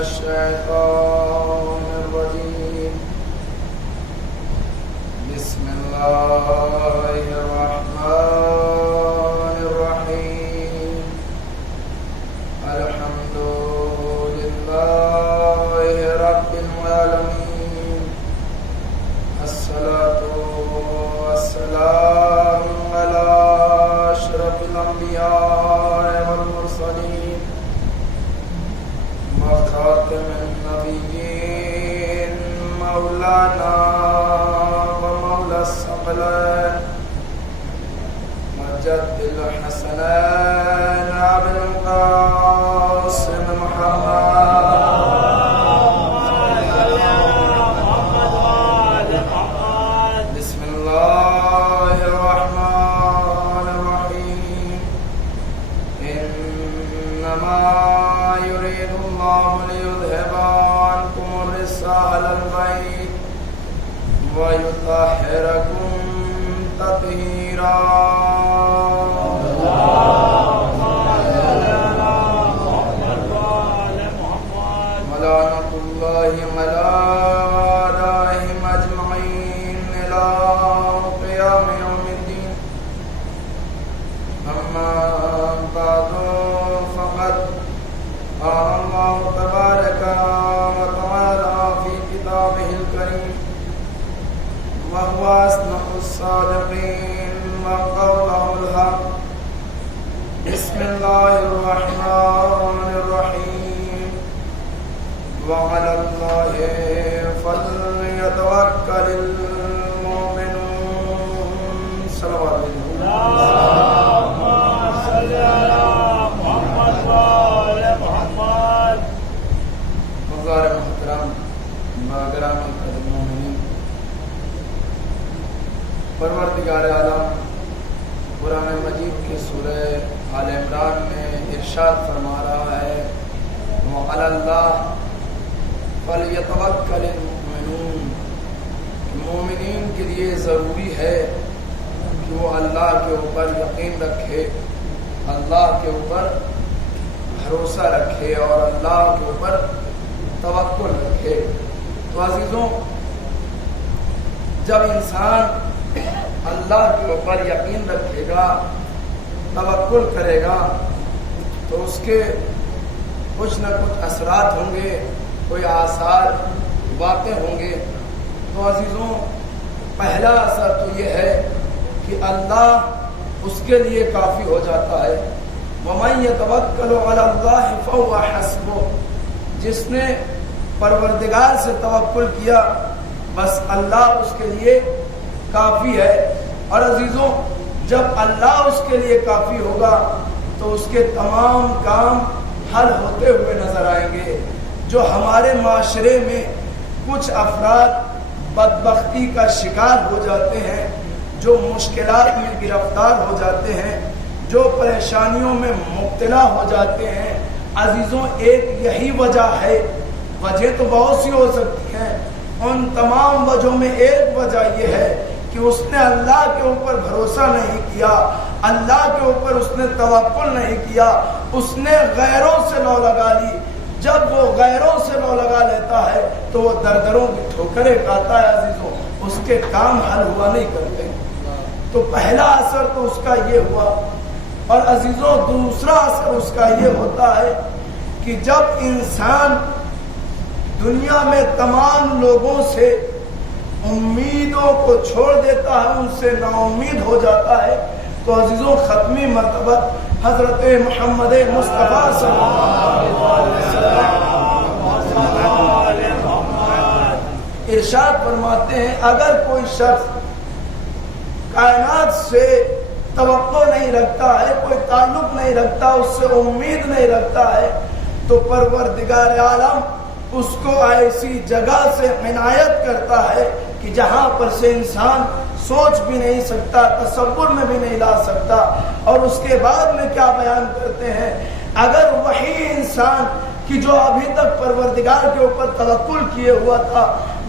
الشيطان الرجيم بسم الله الرحمن الرحيم الحمد لله رب العالمين الصلاة والسلام على أشرف الأنبياء والمرسلين وخاتم النبيين مولانا ومولى الثقلين وجد الحسنين أبي القاسم محمد بسم الله الرحمن الرحيم إنما يريد الله ليذهب عنكم الرجس أهل البيت ويطهركم تطهيرا ولعنة الله على أعدائهم أجمعين إلى قيام يوم الدين أما بعد فقد قال الله تبارك وتعالى في كتابه الكريم وهو أصدق الصادقين وقوله الحق بسم الله الرحمن الرحيم وعلى الله فليتوكل المؤمنون صلوات اللهم صل على محمد وآل محمد. مغار محترم ماگرام المؤمنین، پروردگار عالم قرآن مجید کی سورہ آل عمران میں ارشاد فرما رہا ہے وعلی اللہ فلیتوکل المؤمنون، مومنین کے لیے ضروری ہے کہ وہ اللہ کے اوپر یقین رکھے، اللہ کے اوپر بھروسہ رکھے اور اللہ کے اوپر توکل رکھے۔ تو عزیزوں، جب انسان اللہ کے اوپر یقین رکھے گا، توکل کرے گا، تو اس کے کچھ نہ کچھ اثرات ہوں گے، کوئی آثار واقع ہوں گے۔ تو عزیزوں، پہلا اثر تو یہ ہے کہ اللہ اس کے لیے کافی ہو جاتا ہے۔ وَمَن يَتَوَكَّلُ عَلَى اللَّهِ فَهُوَ حَسْبُهُ، جس نے پروردگار سے توکل کیا بس اللہ اس کے لیے کافی ہے۔ اور عزیزوں، جب اللہ اس کے لیے کافی ہوگا تو اس کے تمام کام حل ہوتے ہوئے نظر آئیں گے۔ جو ہمارے معاشرے میں کچھ افراد بدبختی کا شکار ہو جاتے ہیں، جو مشکلات میں گرفتار ہو جاتے ہیں، جو پریشانیوں میں مبتلا ہو جاتے ہیں، عزیزوں ایک یہی وجہ ہے۔ وجہ تو بہت سی ہو سکتی ہیں، ان تمام وجہوں میں ایک وجہ یہ ہے کہ اس نے اللہ کے اوپر بھروسہ نہیں کیا، اللہ کے اوپر اس نے توکل نہیں کیا، اس نے غیروں سے لو لگا لی۔ جب وہ غیروں سے لو لگا لیتا ہے تو وہ دردروں کی ٹھوکریں کھاتا ہے۔ عزیزوں، اس کے کام حل ہوا نہیں کرتے۔ تو پہلا اثر تو اس کا یہ ہوا۔ اور عزیزوں، دوسرا اثر اس کا یہ ہوتا ہے کہ جب انسان دنیا میں تمام لوگوں سے امیدوں کو چھوڑ دیتا ہے، ان سے نا امید ہو جاتا ہے، تو عزیزوں ختمی مرتبہ حضرت محمد مصطفیٰ صلی اللہ علیہ وسلم ارشاد فرماتے ہیں اگر کوئی شخص کائنات سے توقع نہیں رکھتا ہے، کوئی تعلق نہیں رکھتا، اس سے امید نہیں رکھتا ہے، تو پروردگار عالم اس کو ایسی جگہ سے عنایت کرتا ہے کہ جہاں پر سے انسان سوچ بھی نہیں سکتا، تصور میں بھی نہیں لا سکتا۔ اور اس کے بعد میں کیا بیان کرتے ہیں، اگر وہی انسان کہ جو ابھی تک پروردگار کے اوپر توکل کیے ہوا تھا،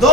2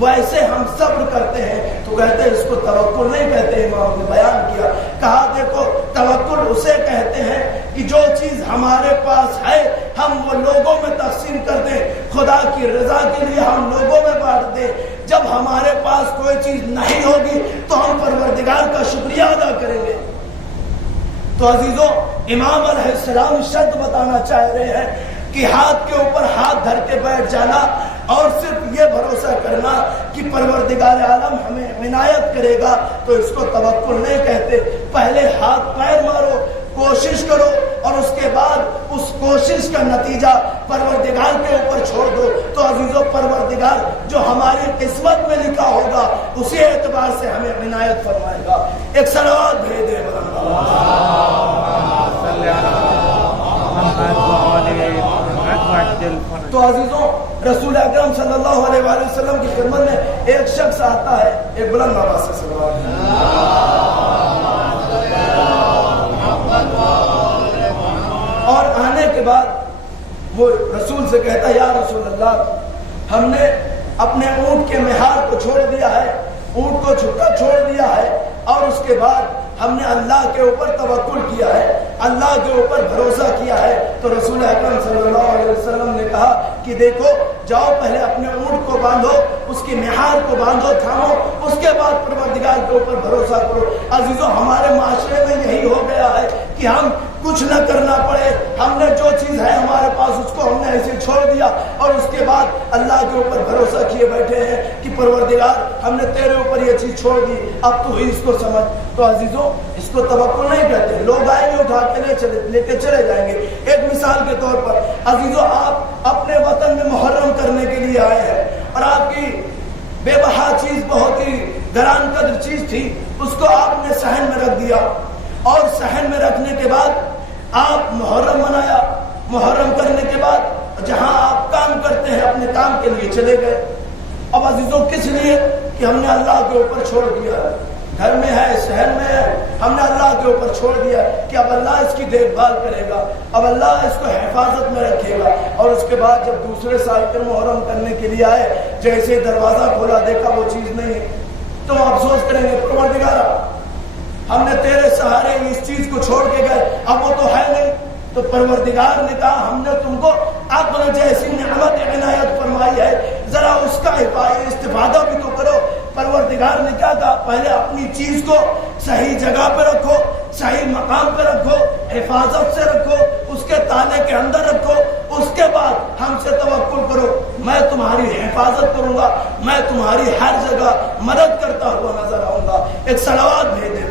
ویسے ہم صبر کرتے ہیں. تو کہتے ہیں اس کو توکل نہیں کہتے. امام نے بیان کیا, کہا دیکھو توکل اسے کہتے ہیں کہ جو چیز ہمارے پاس ہے ہم وہ لوگوں میں تقسیم کر دیں, خدا کی رضا کے لیے ہم لوگوں میں بانٹ دیں. جب ہمارے پاس کوئی چیز نہیں ہوگی تو ہم پروردگار کا شکریہ ادا کریں گے. تو عزیزوں, امام علیہ السلام شرط بتانا چاہ رہے ہیں کہ ہاتھ کے اوپر ہاتھ دھر کے بیٹھ جانا اور صرف یہ بھروسہ کرنا کہ پروردگار عالم ہمیں عنایت کرے گا, تو اس کو توکل نہیں کہتے. پہلے ہاتھ پیر مارو, کوشش کرو, اور اس کے بعد اس کوشش کا نتیجہ پروردگار کے اوپر چھوڑ دو. تو عزیزوں, پروردگار جو ہماری قسمت میں لکھا ہوگا اسی اعتبار سے ہمیں عنایت فرمائے گا. ایک صلوات بھیج دے. تو عزیزوں, رسول اکرم صلی اللہ علیہ وآلہ وسلم کی خدمت میں ایک شخص آتا ہے, ایک بلند آواز سے صلوات. اور آنے کے بعد وہ رسول سے کہتا ہے, یا رسول اللہ, ہم نے اپنے اونٹ کے مہار کو چھوڑ دیا ہے, اونٹ کو چھٹا چھوڑ دیا ہے, اور اس کے بعد ہم نے اللہ کے اوپر توکل کیا ہے, اللہ کے اوپر بھروسہ کیا ہے. تو رسول اکرم صلی اللہ علیہ وسلم نے کہا کہ دیکھو, جاؤ پہلے اپنے اونٹ کو باندھو, اس کی مہار کو باندھو, تھامو, اس کے بعد پروردگار کے اوپر بھروسہ کرو. عزیزوں, ہمارے معاشرے میں یہی ہو گیا ہے کہ ہم کچھ نہ کرنا پڑے, ہم نے جو چیز ہے ہمارے پاس اس کو ہم نے ایسے چھوڑ دیا, اور اس کے بعد اللہ کے اوپر بھروسہ کیے بیٹھے ہیں کہ پروردگار ہم نے تیرے اوپر یہ چیز چھوڑ دی, اب تو ہی اس کو سمجھ. تو عزیزوں, اس کو توکل نہیں کہتے. لوگ آئیں گے, اٹھا کے لے کے چلے جائیں گے. ایک مثال کے طور پر عزیزوں, آپ اپنے وطن میں محرم کرنے کے لیے آئے ہیں, اور آپ کی بے بہا چیز, بہت ہی گران قدر چیز تھی, اس کو آپ نے صحن میں رکھ دیا, اور صحن میں رکھنے کے بعد آپ محرم منایا. محرم کرنے کے بعد جہاں آپ کام کرتے ہیں اپنے کام کے لیے چلے گئے. اب عزیزوں, کس لیے کہ ہم نے اللہ کے اوپر چھوڑ دیا ہے, گھر میں ہے, شہر میں ہے, ہم نے اللہ کے اوپر چھوڑ دیا کہ اب اللہ اس کی دیکھ بھال کرے گا, اب اللہ اس کو حفاظت میں رکھے گا. اور اس کے بعد جب دوسرے سال پھر محرم کرنے کے لیے آئے, جیسے دروازہ کھولا دیکھا وہ چیز نہیں ہے, تو آپ افسوس کریں گے, پروردگار ہم نے تیرے سہارے اس چیز کو چھوڑ کے گئے, اب وہ تو ہے نہیں. تو پروردگار نے کہا ہم نے تم کو عقل جیسی نعمت عنایت فرمائی ہے, ذرا اس کا استفادہ بھی تو کرو. پروردگار نے کیا کہا, پہلے اپنی چیز کو صحیح جگہ پہ رکھو, صحیح مقام پہ رکھو, حفاظت سے رکھو, اس کے تانے کے اندر رکھو, اس کے بعد ہم سے توکل کرو. میں تمہاری حفاظت کروں گا, میں تمہاری ہر جگہ مدد کرتا ہوا نظر آؤں گا. ایک صلوات بھیج دے.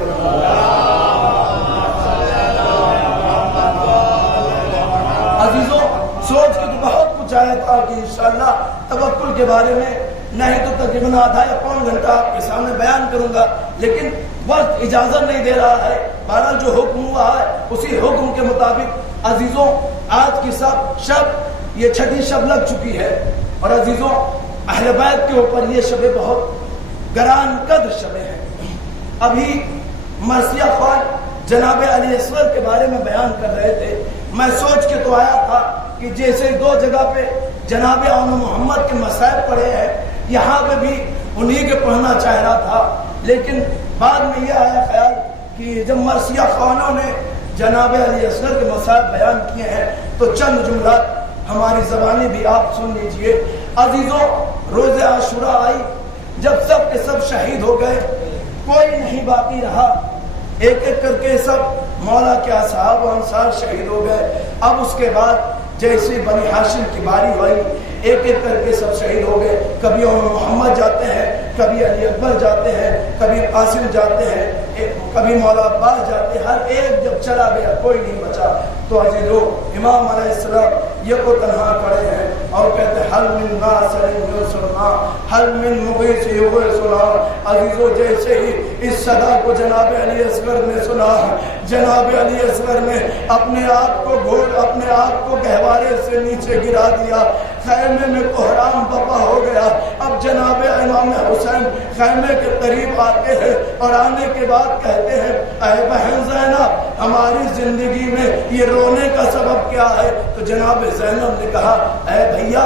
عزیزوں, سوچ کے تو بہت کچھ آیا تھا کہ انشاءاللہ توکل کے بارے میں نہیں تو تقریباً آدھا یا پون گھنٹہ آپ کے سامنے بیان کروں گا, لیکن وقت اجازت نہیں دے رہا ہے. بہرحال جو حکم ہوا ہے اسی حکم کے مطابق عزیزوں, آج کی شب یہ چھٹی شب لگ چکی ہے, اور عزیزوں اہل بیت کے اوپر یہ شبیں بہت گران قدر شبیں ہیں. ابھی مرثیہ خوان جناب علی اصغر کے بارے میں بیان کر رہے تھے, میں سوچ کے تو آیا تھا کہ جیسے دو جگہ پہ جناب اون محمد کے مصائب پڑھے ہیں, یہاں پہ بھی انہی کے پڑھنا چاہ رہا تھا, لیکن بعد میں یہ آیا خیال کہ جب مرثیہ خوانوں نے جناب علی اصغر کے مصائب بیان کیے ہیں تو چند جملات ہماری زبانی بھی آپ سن لیجئے. عزیزوں, روز عاشورہ آئی, جب سب کے سب شہید ہو گئے, کوئی نہیں باقی رہا, ایک ایک کر کے سب مولا کے اصحاب و انصار شہید ہو گئے. اب اس کے بعد جیسے بنی ہاشم کی باری ہوئی, ایک ایک کر کے سب شہید ہو گئے. کبھی محمد جاتے ہیں, کبھی علی اکبر جاتے ہیں, کبھی قاسم جاتے ہیں, کبھی مولا عباس جاتے ہیں. ہر ایک جب چلا گیا کوئی نہیں بچا. تو عزیزو, امام علیہ السلام یہ کو تنہا کھڑے ہیں اور کہتے حل من ناصر ینصرنا, حل من مغیث یغیثنا. عزیزو, جیسے ہی اس صدا کو جناب علی اصغر نے سنا, جناب علی اصغر نے اپنے آپ کو گہوارے سے نیچے گرا دیا. خیمے میں کوہرام بپا ہو گیا. اب جناب امام حسین خیمے کے قریب آتے ہیں, اور آنے کے بعد کہتے ہیں اے بہن زینب, ہماری زندگی میں یہ رونے کا سبب کیا ہے؟ تو جناب زینب نے کہا اے بھیا,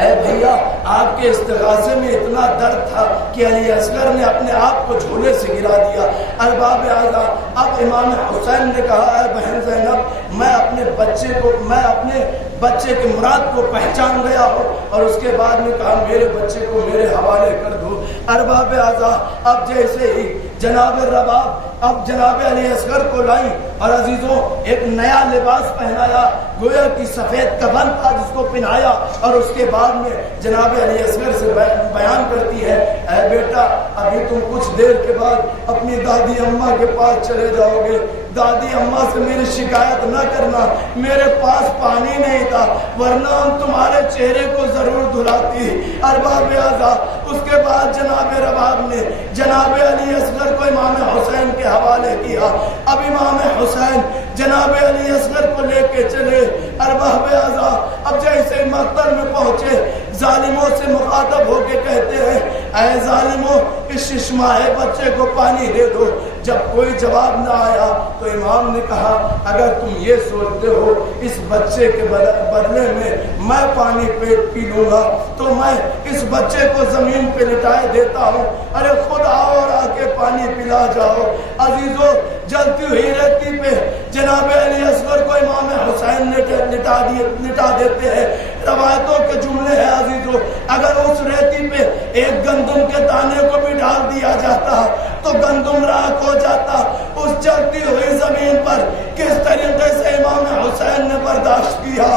اے بھیا آپ کے استغاثے میں اتنا درد تھا کہ علی اصغر نے اپنے آپ کو جھولے سے گرا دیا۔ ارباب اعضاء، اب امام حسین نے کہا اے بہن زینب میں اپنے بچے کی مراد کو پہچان گیا ہوں، اور اس کے بعد میں کہا میرے بچے کو میرے حوالے کر دو۔ ارباب اعضاء، اب جیسے ہی جناب رباب اب جناب علی اصغر کو لائی اور عزیزوں ایک نیا لباس پہنایا، گویا کی سفید کفن تھا جس کو پہنایا، اور اس کے بعد میں جناب علی اصغر سے بیان کرتی ہے اے بیٹا ابھی تم کچھ دیر کے بعد اپنی دادی اماں کے پاس چلے جاؤ گے، دادی اماں سے میری شکایت نہ کرنا، میرے پاس پانی نہیں تھا ورنہ ہم تمہارے چہرے کو ضرور دھلاتی۔ ارباب اعضاء، اس کے بعد جناب رباب نے جناب علی اصغر کو امام حسین کے حوالے کیا۔ اب امام حسین جناب علی اصغر کو لے کے چلے۔ ارباب اعضاء، اب جیسے مقتل میں پہنچے ظالموں سے مخاطب ہو کے کہتے ہیں اے ظالموں اس ششماہے بچے کو پانی دے دو۔ جب کوئی جواب نہ آیا تو امام نے کہا اگر تم یہ سوچتے ہو اس بچے کے بدلے میں پانی پی لوں گا تو میں اس بچے کو زمین پہ لٹائے دیتا ہوں، ارے خود آؤ اور آ کے پانی پلا جاؤ۔ عزیزو جلتی ہوئی ریتی پہ جناب علی اصغر کو امام حسین نے لٹا دیتے ہیں۔ روایتوں کے جملے ہیں عزیزو، اگر اس ریتی پہ ایک گندم کے دانے کو بھی ڈال دیا جاتا تو گندم راکھ ہو جاتا۔ اس جلتی ہوئی زمین پر کس طریقے سے امام حسین نے برداشت کیا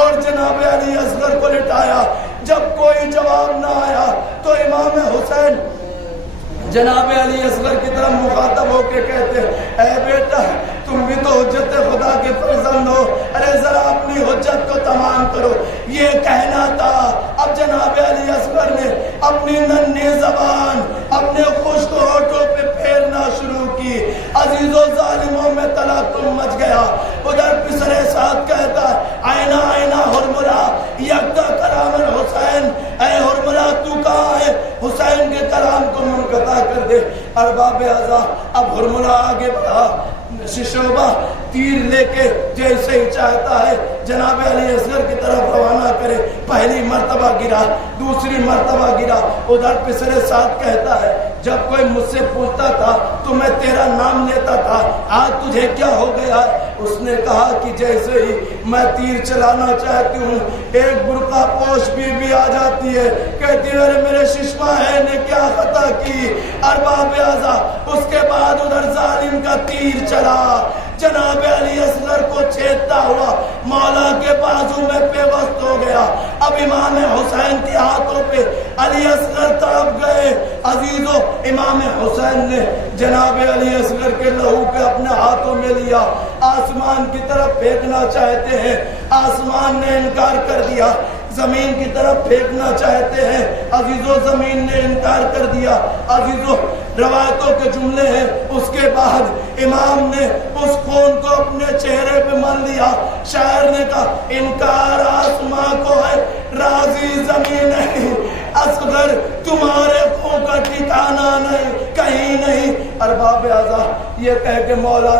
اور جناب علی اصغر کو لٹایا۔ جب کوئی جواب نہ آیا تو امام حسین جناب علی اصغر کی طرف مخاطب ہو کے کہتے اے بیٹا تم بھی تو حجت خدا کے فرزند ہو، ارے ذرا اپنی حجت کو تمام کرو، یہ کہنا تھا۔ اب جناب علی اصغر نے اپنی ننھی زبان اپنے خشک ہونٹوں پہ پھیرنا شروع کی۔ عزیزو ظالموں میں تلاطم مچ گیا۔ ادھر پسرے ساتھ کہتا آئینہ آئینہ ہرملا یکتا کلام الحسین، اے ہرملا تو کہاں ہے، حسین کے کلام کو منقطع کر دے۔ ارباب اعضاء، اب ہرملا آگے بڑھا، ششوبہ تیر لے کے جیسے ہی چاہتا ہے جناب علی اصغر کی طرف روانہ کرے، پہلی مرتبہ گرا، دوسری مرتبہ گرا۔ ادھر پسرے ساتھ کہتا ہے جب کوئی مجھ سے پوچھتا تھا تو میں تیرا نام لیتا تھا، آج تجھے کیا ہو گیا؟ اس نے کہا کہ جیسے ہی میں تیر چلانا چاہتی ہوں ایک برقع پوش بھی آ جاتی ہے، کہتی ہے میرے ششماہے نے کیا خطا کی۔ ارباب اعضاء، اس کے بعد ادھر ظالم کا تیر چلا، جناب علی اصغر کو چھیدتا ہوا مولا کے بازو میں پیوست ہو گیا۔ اب امام حسین کے ہاتھوں پہ علی اصغر تڑپ گئے۔ عزیزو امام حسین نے جناب علی اصغر کے لہو کے اپنے ہاتھوں میں لیا، آسمان کی طرف پھینکنا چاہتے ہیں، آسمان نے انکار کر دیا۔ زمین کی طرف پھینکنا چاہتے ہیں، عزیزو زمین نے انکار کر دیا۔ عزیزو روایتوں کے جملے ہیں اس کے بعد امام نے اس خون کو اپنے چہرے پہ مل لیا۔ شاعر نے کہا انکار آسمان کو ہے راضی زمین نہیں، اصغر تمہارے خون کا ٹھکانہ نہیں کہیں نہیں۔ ارباب اعضاء، یہ کہہ کے مولا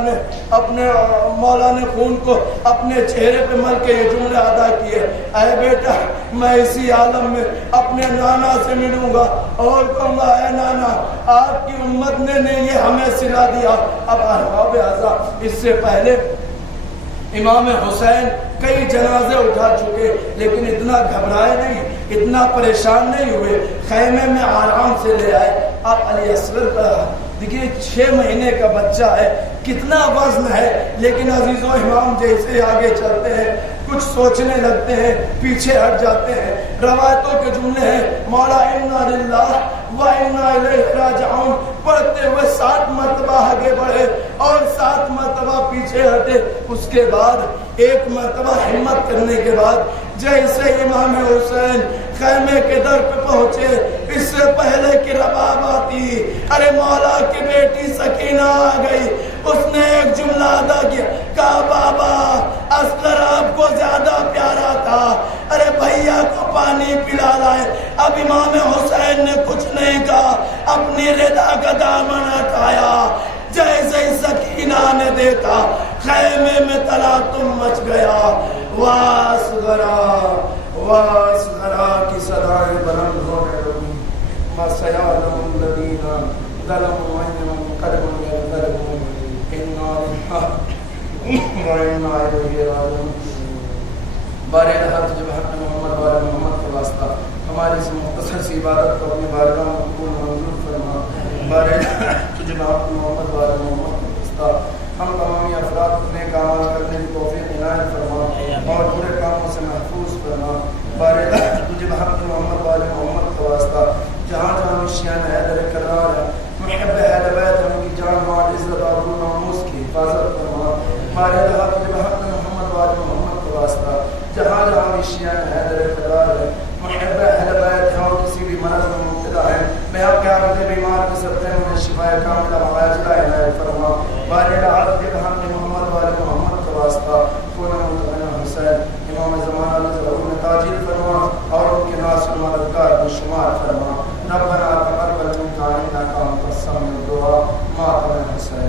نے خون کو اپنے چہرے پہ مل کے یہ جملے ادا کیے اے بیٹا میں اسی عالم میں اپنے نانا سے ملوں گا اور کہوں گا اے نانا آپ کی امت نے یہ ہمیں سلا دیا۔ اب ارباب اعضاء، اس سے پہلے امام حسین کئی جنازے اٹھا چکے لیکن اتنا گھبرائے نہیں، اتنا پریشان نہیں ہوئے، خیمے میں آرام سے لے آئے۔ اب علی اصغر کا دیکھیے 6 مہینے کا بچہ ہے، کتنا وزن ہے، لیکن عزیزو امام جیسے آگے چلتے ہیں کچھ سوچنے لگتے ہیں، پیچھے ہٹ جاتے ہیں۔ روایتوں کے جملے ہیں مولا انا للہ و انا الیہ راجعون پڑھتے ہوئے 7 مرتبہ آگے بڑھے اور 7 مرتبہ پیچھے ہٹے۔ اس کے بعد ایک مرتبہ ہمت کرنے کے بعد جیسے امام حسین خیمے کے در پہ پہنچے، اس سے پہلے کہ رباب آتی، ارے مولا کی بیٹی سکینہ آ گئی، اس نے ایک جملہ ادا کیا، کہا بابا اصغر آپ کو زیادہ پیارا تھا، ارے بھیا کو پانی پلا لائے۔ اب امام حسین نے کچھ نہیں کہا، اپنی رضا کا دامن ہٹایا۔ جیسے ہی سکینہ نے دیکھا خیمے میں تلاطم مچ گیا، واصغرا واسرا کی صدائیں بلند ہونے لگی فسيعلم الذين ظلموا أيهم منقلب ينقلبون إنا لله وإنا إليه راجعون. بارے رحمت جب حق محمد بارے محمد کا واسطہ ہماری اس مختصر سی عبادت کو اپنی بارگاہ میں قبول منظور فرما. بارے جب حق محمد بارے محمد کا واسطہ ہم تمامی افراد اپنے کام کرنے کی توفیق عنایت فرما اور برے کاموں سے محفوظ فرما. بارے جب حق محمد بارے محمد کا واسطہ جہاں جہاں مشیان حیدر کرار ہے محب اہل بیت ان کی جان مال عزت اور ناموس کی حفاظت فرما. بارے جب حق محمد بارے محمد کا واسطہ جہاں جہاں مشیان حیدر کرار ہے محب اہل بیت ہیں اور کسی بھی مرض میں مبتلا ہے میں آپ کے عابد بیمار کے صدقے میں شفا کاملہ عاجلہ عنایت فرما. بارے جب حق محمد بارے محمد کا واسطہ کون متقنا حسین امام زمانہ نظر میں تاجر فرما اور ان کے ناصر مددگار کو شمار فرما. ربنا تقبل منا انك انت السميع الدعاء ما حسین.